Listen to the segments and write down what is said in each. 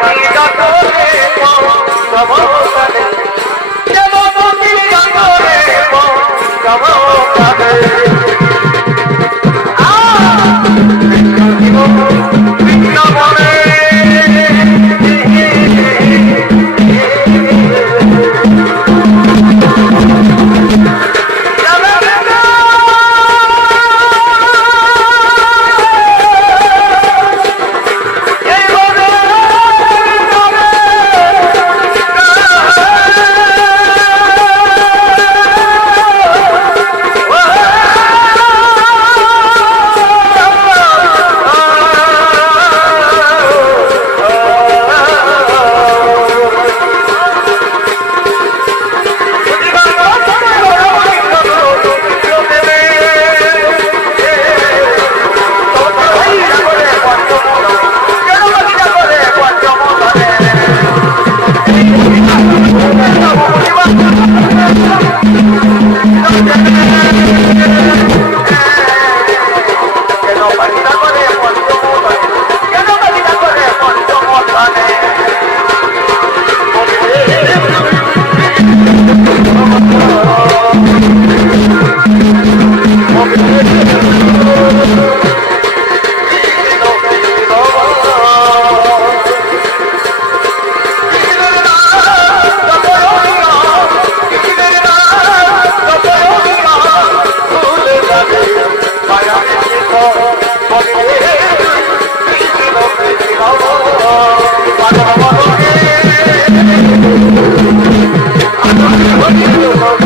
পাখি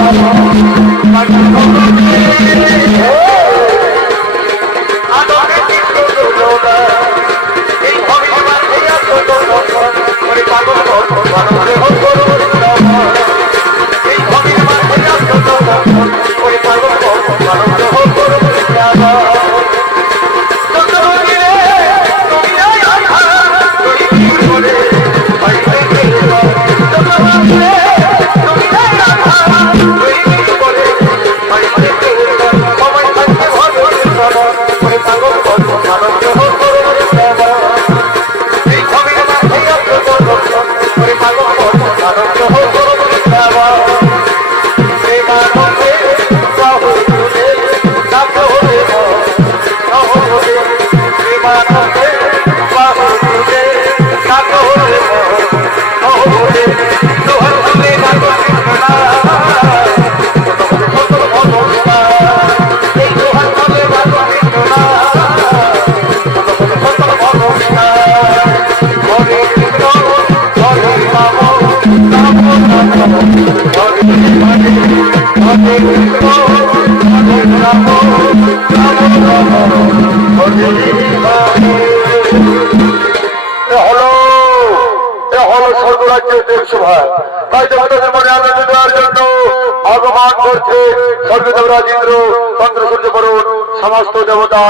এ আগমন সর্বদেব রাজেন্দ্র চন্দ্র সূর্য করুন সমস্ত দেবতা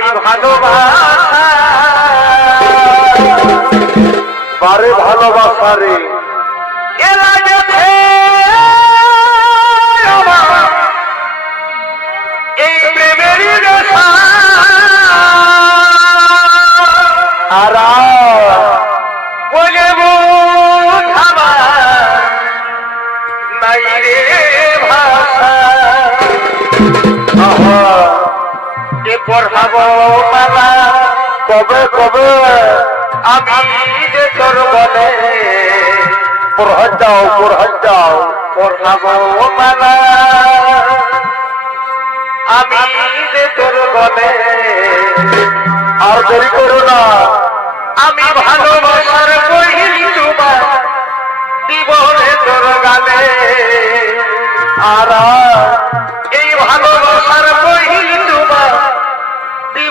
ভালোবাসা বারে ভালোবাসা রে। পড়াবো মালা কবে কবে? আমি যে তোর বলে প্রহাজ যাও প্রহাজ যাও পড়াবো মালা আমি যে তোর বলে আর দেরি করো না। আমি ভালোবাসার কহিল তোমার জীবনে তোর গানে আর, এই ভালোবাসার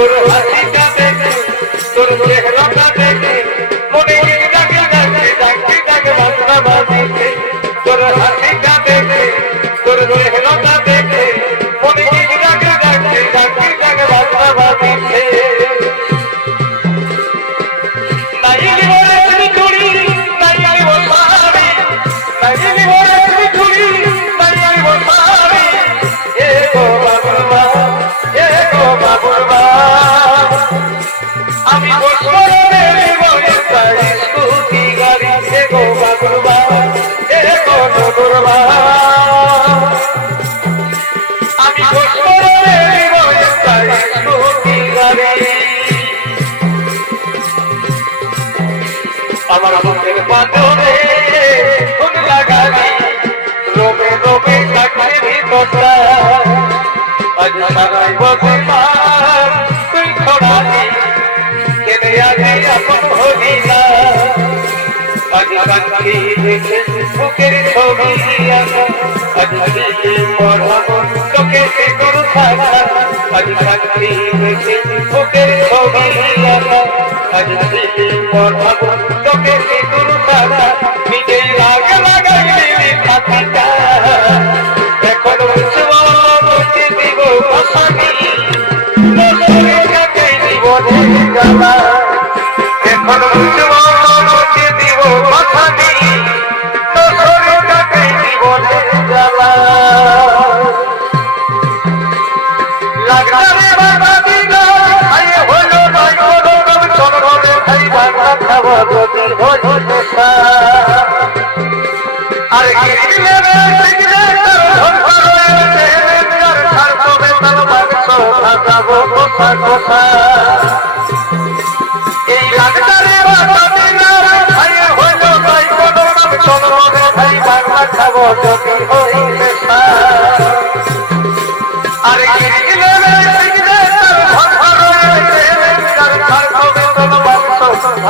তোর হাসি কাঁদে তোর ছবি দেখে বুকের ছবি আসা আজ দিয়ে পড়াবো তোকে সে করু থাকা আজ থাকি দেখে বুকের ছবি আসা আজ দিয়ে পড়াবো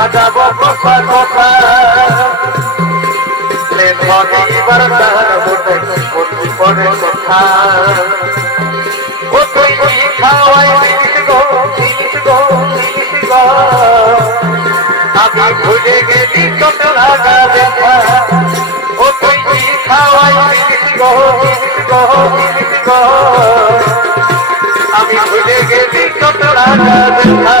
সাজাব প্রসাদ প্রেম ভগে এবার তাহার বোটে বন্দি পড়ে কথা ও তুই খাওয়াই জিনিস গো জিনিস গো জিনিস গো আমি ভুলে গেলি কত লাগা ব্যথা ও তুই খাওয়াই জিনিস গো জিনিস গো জিনিস গো আমি ভুলে গেলি কত লাগা ব্যথা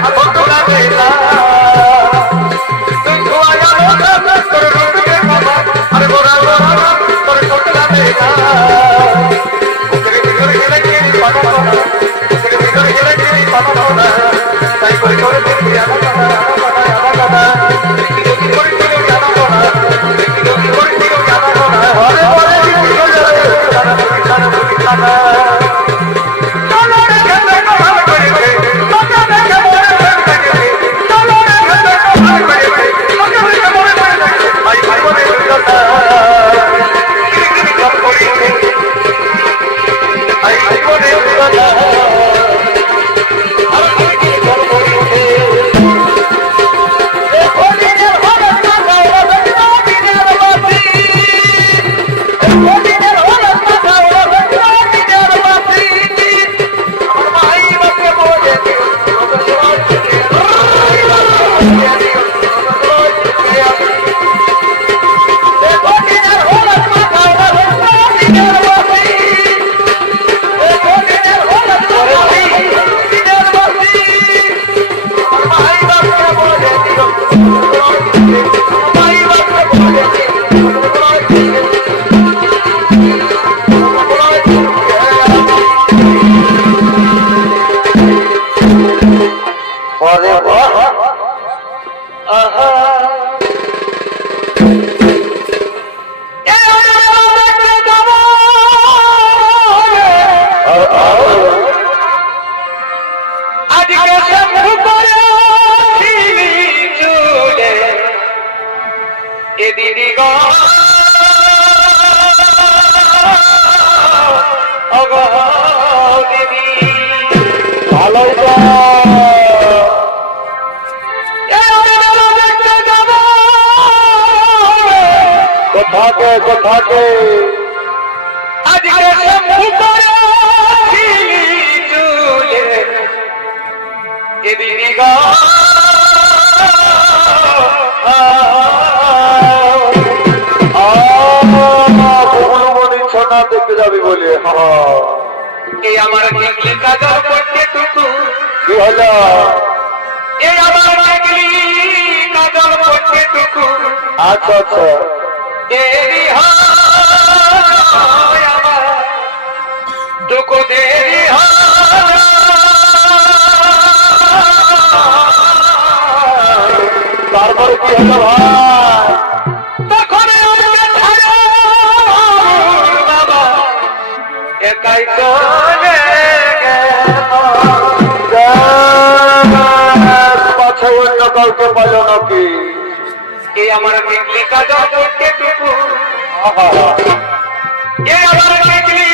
Portugal, কোথাকে কোথাকে আজকে শ্যাম্পু করে ছিলি চুলে এ দিদি গো ছনা দেখতে যাবি বলে। এই আমার দেখলি কাজল করতে টুকু। কি হলো? এই আমার দেখলি কাজল করতে টুকু। আচ্ছা আচ্ছা। দেরি হয় আমার টুকু দেরি তারপরে কি হলো ভাই? একাই চলে গেল। পাছে অন্য কাউকে পাইল নাকি? আমার দেখলি কাজ করতে টুকু এ আমার দেখলি